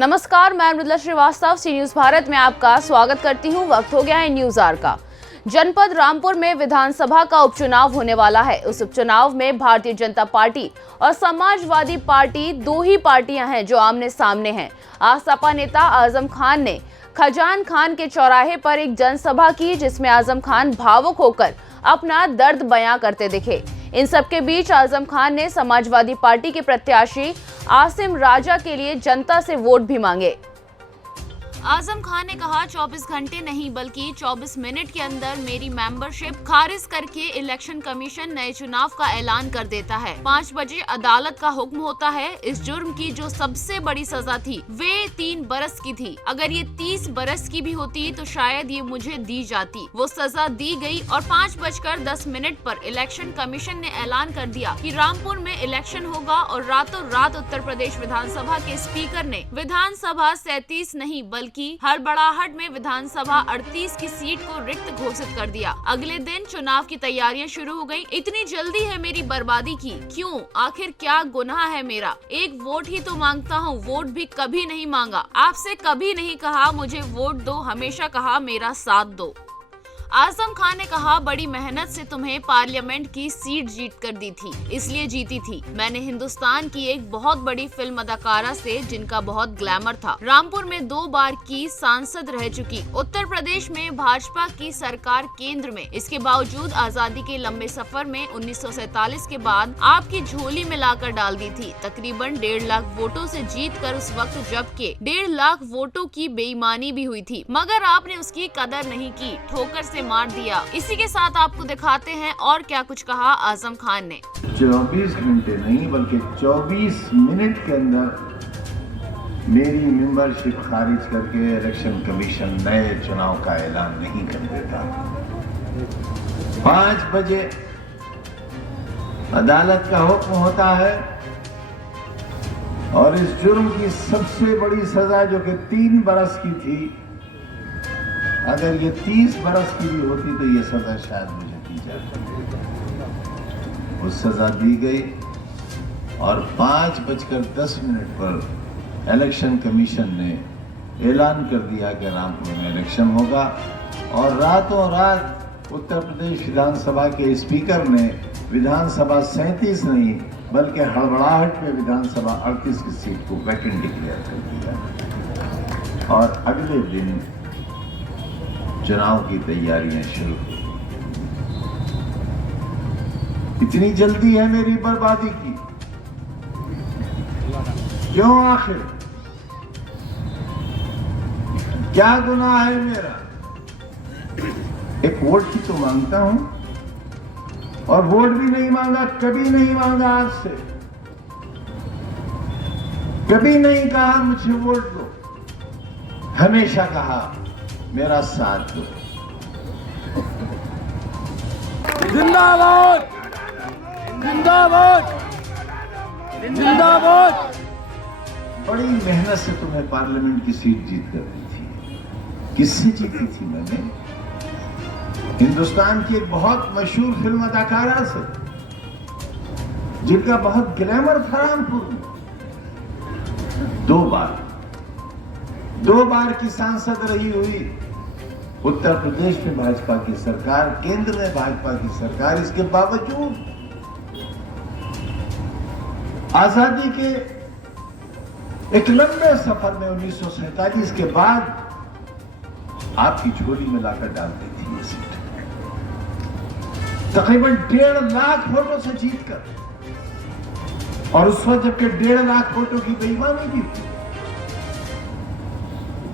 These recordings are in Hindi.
नमस्कार, मैं मृदुला श्रीवास्तव सी न्यूज भारत में आपका स्वागत करती हूं। वक्त हो गया है न्यूज आवर का। जनपद रामपुर में विधानसभा का उपचुनाव होने वाला है। उस उपचुनाव में भारतीय जनता पार्टी और समाजवादी पार्टी दो ही पार्टियां हैं जो आमने सामने हैं। आज सपा नेता आजम खान ने खजान खान के चौराहे पर एक जनसभा की, जिसमें आजम खान भावुक होकर अपना दर्द बयां करते दिखे। इन सबके बीच आजम खान ने समाजवादी पार्टी के प्रत्याशी आसिम राजा के लिए जनता से वोट भी मांगे। आजम खान ने कहा, 24 घंटे नहीं बल्कि 24 मिनट के अंदर मेरी मेंबरशिप खारिज करके इलेक्शन कमीशन नए चुनाव का ऐलान कर देता है। 5 बजे अदालत का हुक्म होता है। इस जुर्म की जो सबसे बड़ी सजा थी वे 3 बरस की थी। अगर ये 30 बरस की भी होती तो शायद ये मुझे दी जाती। वो सजा दी गई और 5:10 पर इलेक्शन कमीशन ने ऐलान कर दिया कि रामपुर में इलेक्शन होगा और रातों रात उत्तर प्रदेश विधानसभा के स्पीकर ने विधानसभा 37 नहीं बल्कि हड़बड़ाहट में विधानसभा 38 की सीट को रिक्त घोषित कर दिया। अगले दिन चुनाव की तैयारियां शुरू हो गयी। इतनी जल्दी है मेरी बर्बादी की, क्यों? आखिर क्या गुनाह है मेरा? एक वोट ही तो मांगता हूँ, वोट भी कभी नहीं मांगा। आपसे कभी नहीं कहा मुझे वोट दो, हमेशा कहा मेरा साथ दो। आजम खान ने कहा, बड़ी मेहनत से तुम्हें पार्लियामेंट की सीट जीत कर दी थी, इसलिए जीती थी। मैंने हिंदुस्तान की एक बहुत बड़ी फिल्म अदाकारा से, जिनका बहुत ग्लैमर था, रामपुर में 2 बार की सांसद रह चुकी। उत्तर प्रदेश में भाजपा की सरकार केंद्र में, इसके बावजूद आजादी के लंबे सफर में 1947 के बाद आपकी झोली में लाकर डाल दी थी। तकरीबन 1.5 लाख वोटों से जीत कर उस वक्त, जबकि 1.5 लाख वोटों की बेईमानी भी हुई थी, मगर आपने उसकी कदर नहीं की, ठोकर से मार दिया। इसी के साथ आपको दिखाते हैं और क्या कुछ कहा आजम खान ने। 24 घंटे नहीं बल्कि 24 मिनट के अंदर मेरी मेंबरशिप खारिज करके इलेक्शन कमीशन नए चुनाव का ऐलान नहीं कर देता। 5 बजे अदालत का हुक्म होता है और इस जुर्म की सबसे बड़ी सजा जो कि 3 बरस की थी, अगर ये 30 बरस की भी होती तो ये सजा शायद मुझे दी जाती। वो सजा दी गई और 5:10 पर इलेक्शन कमीशन ने ऐलान कर दिया कि रामपुर में इलेक्शन होगा। और रातों रात उत्तर प्रदेश विधानसभा के स्पीकर ने विधानसभा 37 नहीं बल्कि हड़बड़ाहट में विधानसभा 38 की सीट को वैकेंट डिक्लेयर कर दिया और अगले दिन चुनाव की तैयारियां शुरू हुई। इतनी जल्दी है मेरी बर्बादी की, क्यों? आखिर क्या गुनाह है मेरा? एक वोट ही तो मांगता हूं और वोट भी नहीं मांगा, कभी नहीं मांगा। आज से कभी नहीं कहा मुझे वोट दो, हमेशा कहा मेरा साथ दो। जिंदाबाद जिंदाबाद जिंदाबाद। बड़ी मेहनत से तुम्हें पार्लियामेंट की सीट जीत कर दी थी। किससे जीती थी मैंने? हिंदुस्तान की एक बहुत मशहूर फिल्म अदाकारा से, जिनका बहुत ग्लैमर था रामपुर में। 2 बार की सांसद रही हुई। उत्तर प्रदेश में भाजपा की सरकार, केंद्र में भाजपा की सरकार, इसके बावजूद आजादी के एक लंबे सफर में 1947 के बाद आपकी झोली में लाकर डाल दी थी ये सीट। तकरीबन 1.5 लाख वोटों से जीतकर, और उस वक्त जबकि 1.5 लाख वोटों की बेईमानी भी थी,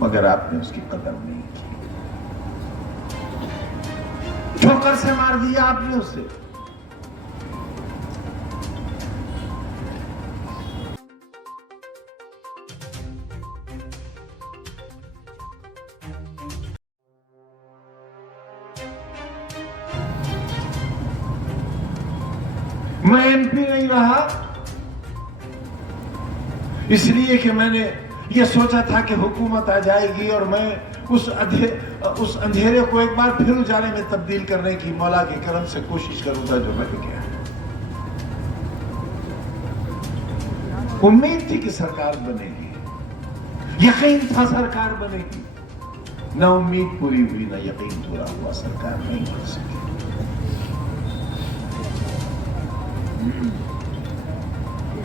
मगर आपने उसकी कदर नहीं की। ठोकर से मार दिया आपने उसे। मैं एमपी नहीं रहा इसलिए कि मैंने ये सोचा था कि हुकूमत आ जाएगी और मैं उस अंधेरे को एक बार फिर उजाले में तब्दील करने की मौला के करम से कोशिश करूंगा, जो रह गया। उम्मीद थी कि सरकार बनेगी, यकीन था सरकार बनेगी, ना उम्मीद पूरी हुई ना यकीन पूरा हुआ, सरकार नहीं बन सकी।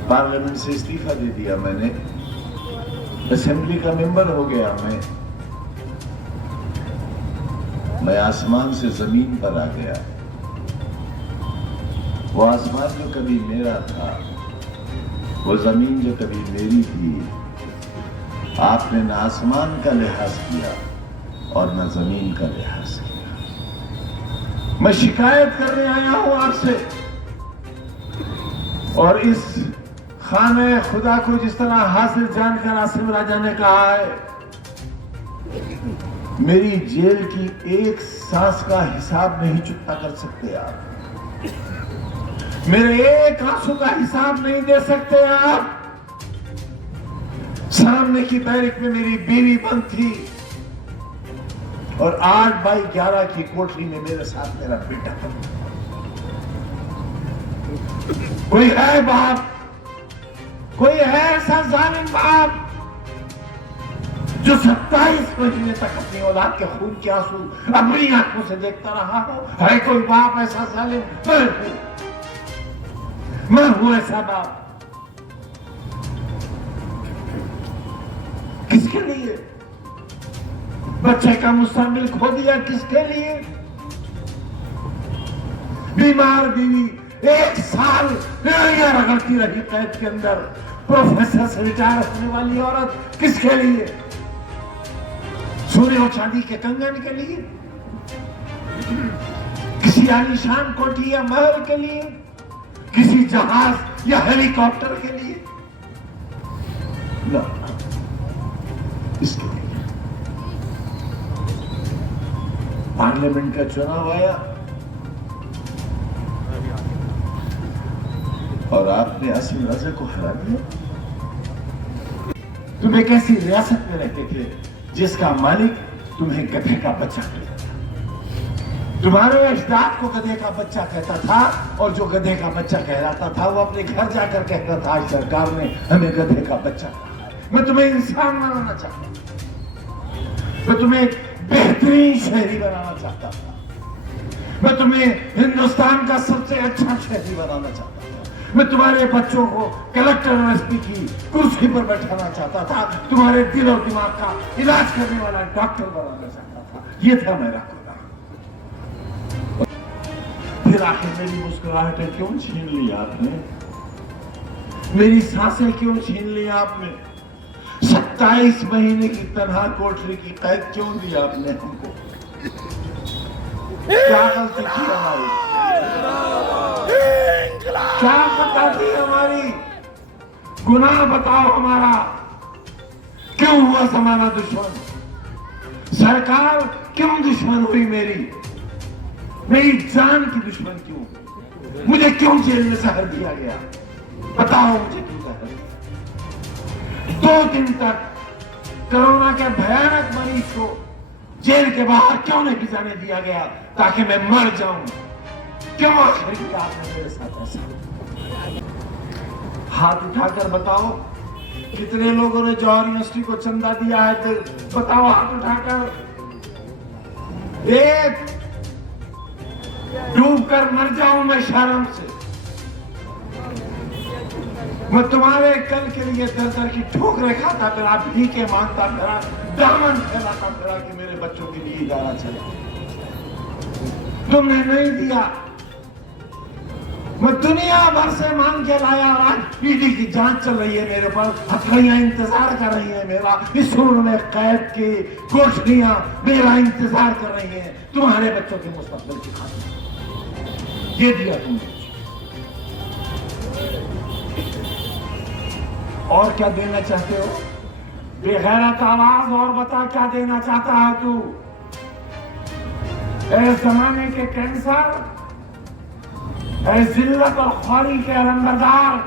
पार्लियामेंट से इस्तीफा दे दिया मैंने, असेंबली का मेंबर हो गया मैं आसमान से जमीन पर आ गया। वो आसमान जो कभी मेरा था, वो जमीन जो कभी मेरी थी, आपने न आसमान का लिहाज किया और न जमीन का लिहाज किया। मैं शिकायत करने आया हूं आपसे, और इस खाने खुदा को जिस तरह हासिल जानकर आसिम राजा ने कहा है, मेरी जेल की एक सांस का हिसाब नहीं चुकता कर सकते आप, मेरे एक आंसू का हिसाब नहीं दे सकते आप। सामने की बैरक में मेरी बीवी बंद थी और 8x11 की कोठरी में मेरे साथ मेरा बेटा था। कोई है बाप, कोई है ऐसा जालिम बाप जो 27 महीने तक अपनी औलाद के खून के आंसू अपनी आंखों से देखता रहा हो? है कोई बाप ऐसा जालिम? मैं हूं ऐसा बाप। किसके लिए? बच्चे का मुस्तकबिल खो दिया किसके लिए? बीमार बीवी 1 साल रगड़ती रही कैद के अंदर, प्रोफेसर से रिटायर होने वाली औरत किसके लिए? सोने और चांदी के कंगन के लिए? किसी आलीशान कोठी या महल के लिए? किसी जहाज या हेलीकॉप्टर के लिए? ना, इसके लिए। पार्लियामेंट का चुनाव आया और आपने आसिम राजा को हरा दिया। तुम एक ऐसी रियासत में रहते थे जिसका मालिक तुम्हें गधे का बच्चा कहता था। तुम्हारे अजदाद को गधे का बच्चा कहता था, और जो गधे का बच्चा कहलाता था वो अपने घर जाकर कहता था आज सरकार ने हमें गधे का बच्चा कहा है। मैं तुम्हें इंसान बनाना चाहता था, मैं तुम्हें एक बेहतरीन शहरी बनाना चाहता था, मैं तुम्हें हिंदुस्तान का सबसे अच्छा शहरी बनाना चाहता था, मैं तुम्हारे बच्चों को कलेक्टर और एसपी की कुर्सी पर बैठाना चाहता था, तुम्हारे दिल और दिमाग का इलाज करने वाला डॉक्टर बनाना चाहता था। ये था मेरा खुदा। फिर आखिर मेरी मुस्कुराहटें क्यों छीन ली आपने? मेरी सांसें क्यों छीन ली आपने? 27 महीने की तनहा कोठरी की कैद क्यों दी आपने हमको? क्या गलती की हमारी? क्या खता थी हमारी? गुनाह बताओ हमारा। क्यों हुआ हमारा दुश्मन? सरकार क्यों दुश्मन हुई मेरी? मेरी जान की दुश्मन क्यों? मुझे क्यों जेल में जहर दिया गया? बताओ मुझे क्यों जहर दिया? 2 दिन तक कोरोना के भयानक मरीज को जेल के बाहर क्यों नहीं जाने दिया गया ताकि मैं मर जाऊं? क्यों आखिर किया आपने मेरे साथ ऐसा? हाथ उठाकर बताओ कितने लोगों ने जौहर यूनिवर्सिटी को चंदा दिया है? तो बताओ हाथ उठाकर। एक डूब कर मर जाऊं मैं शर्म से। मैं तुम्हारे कल के लिए दर दर की ठोकरें खाता फिरा, भीखे मांगता फिरा, दामन फैलाता फिरा कि मेरे बच्चों के लिए इदारा चले। तुमने नहीं दिया। मैं दुनिया भर से मांग के लाया और आज ईडी की जांच चल रही है मेरे पर, हथकड़ियां इंतजार कर रही है मेरा, इस उम्र में कैद की कोठरियां मेरा इंतजार कर रही है तुम्हारे बच्चों के मुस्तकबिल की खातिर। ये दिया तुमने। और क्या देना चाहते हो? बेगैरत आवाज और बता क्या देना चाहता है तू? इस जमाने के कैंसर, जिल्लत और ख्वारी के अलंबरदार,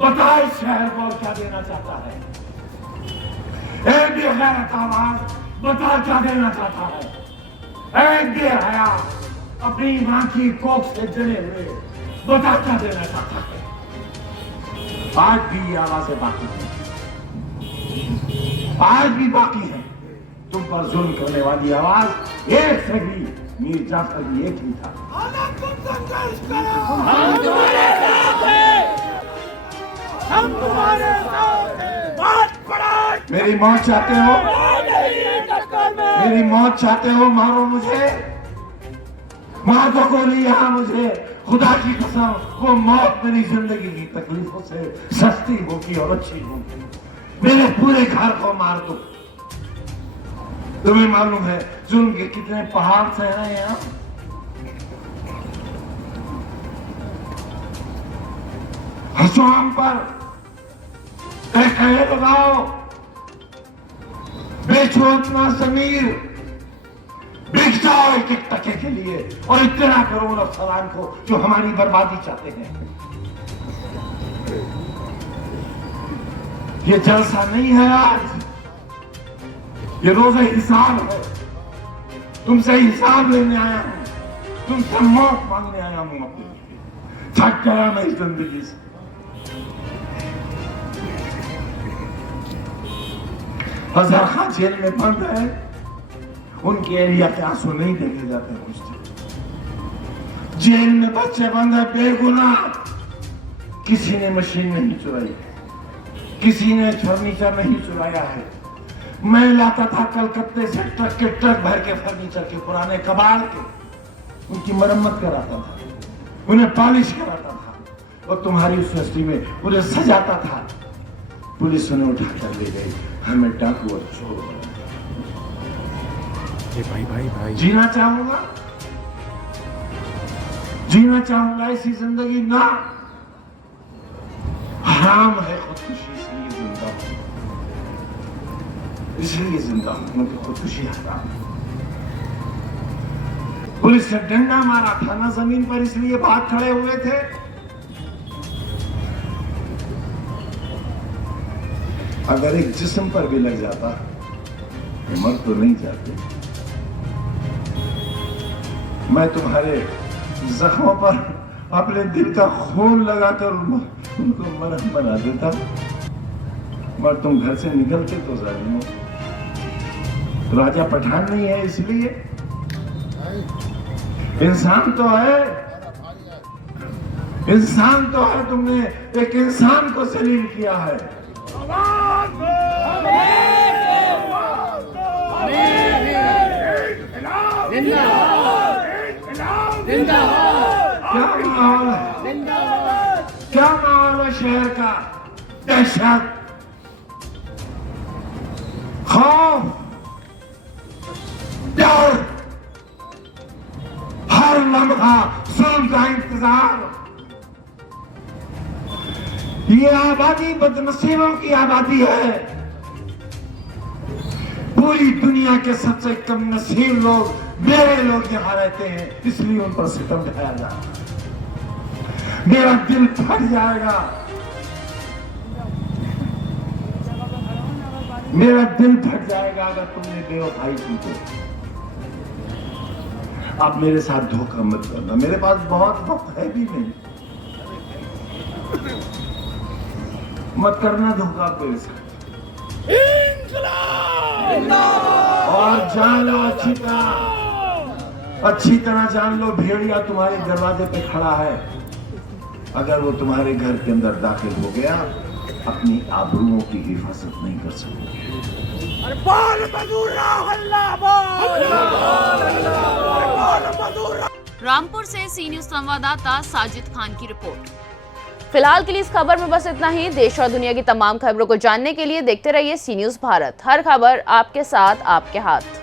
बता इस शहर को और क्या देना चाहता है? एक बेगैरत आवाज बता क्या देना चाहता है? एक बेहया अपनी मां की कोख से जले हुए बता क्या देना चाहता है? आज भी ये आवाजें बाकी हैं। आज भी बाकी है। तुम पर जुल्म करने वाली आवाज एक से भी मीर जाफर भी एक ही था। हम तुम्हारे साथ हैं। बात पड़ा। मेरी मौत चाहते हो? मेरी मौत चाहते हो? मारो मुझे, मार दो गोली यहाँ मुझे। खुदा की कसम, वो मौत मेरी जिंदगी की तकलीफों से सस्ती होगी और अच्छी होगी। मेरे पूरे घर को मार दो। तुम्हें मालूम है जुल्म के कितने पहाड़ से हैं यहाँ? हंसो हम पर, कहे लगाओ, बेचो अपना जमीर, बिक जाओ एक एक टके के लिए और इतना करो उन अफसरान को जो हमारी बर्बादी चाहते हैं। ये जलसा नहीं है आज, ये रोज़े हिसाब है। तुमसे हिसाब लेने आया हूं, तुमसे मौत मांगने आया हूं अपनी। थक गया मैं इस जिंदगी से। अजहर खान जेल में बंद है, उनके एरिया के आंसू नहीं देखे जाते कुछ। जेल में बच्चे बंद है बेगुनाह, किसी ने मशीन नहीं चुराई, किसी ने फर्नीचर नहीं चुराया है। मैं लाता था कलकत्ते से ट्रक के ट्रक भर के फर्नीचर के पुराने कबाड़ के, उनकी मरम्मत कराता था, उन्हें पॉलिश कराता था और तुम्हारी उस फैक्ट्री में उन्हें सजाता था। पुलिस उन्हें उठा कर ले गई, हमें डाकू और चोर बना दिया। भाई जीना चाहूंगा, जीना चाहूंगा ऐसी जिंदगी ना। हराम है खुदकुशी, इसलिए जिंदा हूं, इसलिए जिंदा हूं क्योंकि खुदकुशी हराम है। पुलिस से डंडा मारा था ना जमीन पर, इसलिए भाग खड़े हुए थे। अगर एक जिस्म पर भी लग जाता मर तो नहीं जाते। मैं तुम्हारे जख्मों पर अपने दिल का खून लगाकर उनको मरहम बना देता, मगर तुम घर से निकलते तो जालिम हो। राजा पठान नहीं है इसलिए, इंसान तो है, इंसान तो है। तुमने एक इंसान को जलील किया है। क्या माहौल है, क्या माहौल है शहर का? दहशत, खौफ, डर, हर लम्हा जुल्म का इंतजार। ये आबादी बदनसीबों की आबादी है। पूरी दुनिया के सबसे कम नसीब लोग, मेरे लोग यहाँ रहते हैं, इसलिए उन पर सितम ढाया जा रहा है। मेरा दिल फट जाएगा, मेरा दिल फट जाएगा अगर तुमने बेवफाई की तो। आप मेरे साथ धोखा मत करना, मेरे पास बहुत वक्त है भी नहीं। मत करना धोखा मेरे साथ। और जान लो अच्छी तरह जान लो, भेड़िया तुम्हारे दरवाजे पे खड़ा है। अगर वो तुम्हारे घर के अंदर दाखिल हो गया, अपनी आबरूओं की हिफाजत नहीं कर सकते। रामपुर से सी न्यूज संवाददाता साजिद खान की रिपोर्ट। फिलहाल के लिए इस खबर में बस इतना ही। देश और दुनिया की तमाम खबरों को जानने के लिए देखते रहिए सी न्यूज भारत। हर खबर आपके साथ, आपके हाथ।